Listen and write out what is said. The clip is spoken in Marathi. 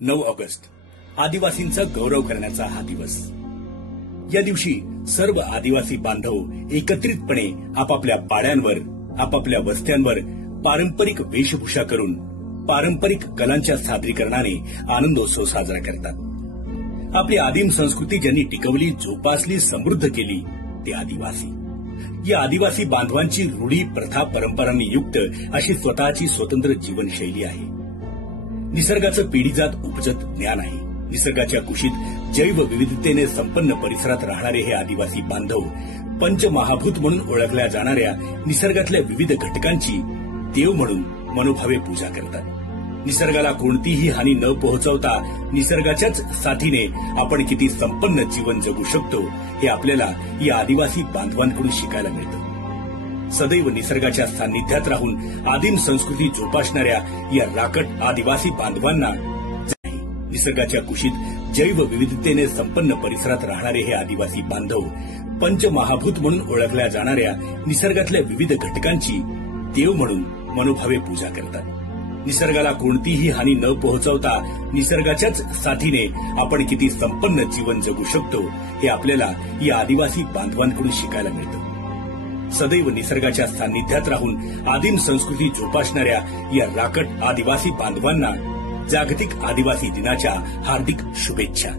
9 ऑगस्ट आदिवासींचा गौरव करण्याचा हा दिवस। या दिवशी सर्व आदिवासी बांधव एकत्रितपणे आपापल्या पाड्यांवर, आपापल्या वस्त्यांवर पारंपरिक वेशभूषा करून पारंपरिक कलांच्या सादरीकरणाने आनंदोत्सव साजरा करतात। आपली आदिम संस्कृती ज्यांनी टिकवली, जोपासली, समृद्ध केली ते आदिवासी। या आदिवासी बांधवांची रूढी, प्रथा, परंपरांनी युक्त अशी स्वतःची स्वतंत्र जीवनशैली आहे। निसर्गाचं पिढीजात उपजत ज्ञान आहे। निसर्गाच्या कुशीत जैवविविधतेने संपन्न परिसरात राहणारे हे आदिवासी बांधव पंचमहाभूत म्हणून ओळखल्या जाणाऱ्या निसर्गातल्या विविध घटकांची देव म्हणून मनोभावे पूजा करतात। निसर्गाला कोणतीही हानी न पोहोचवता निसर्गाच्याच साथीने आपण किती संपन्न जीवन जगू शकतो हे आपल्याला या आदिवासी बांधवांकडून शिकायला मिळतं। सदैव निसर्गाच्या सान्निध्यात राहून आदिम संस्कृती जोपासणाऱ्या या राकट आदिवासी बांधवांना निसर्गाच्या कुशीत जैवविविधतेने संपन्न परिसरात राहणारे हे आदिवासी बांधव पंचमहाभूत म्हणून ओळखल्या जाणाऱ्या निसर्गातल्या विविध घटकांची देव म्हणून मनोभावे पूजा करतात। निसर्गाला कोणतीही हानी न पोहोचवता निसर्गाच्याच साथीने आपण किती संपन्न जीवन जगू शकतो हे आपल्याला या आदिवासी बांधवांकडून शिकायला मिळतं। सदैव निसर्गाच्या सान्निध्यात राहून आदिम संस्कृती जोपासणाऱ्या या राकट आदिवासी बांधवांना जागतिक आदिवासी दिनाच्या हार्दिक शुभेच्छा।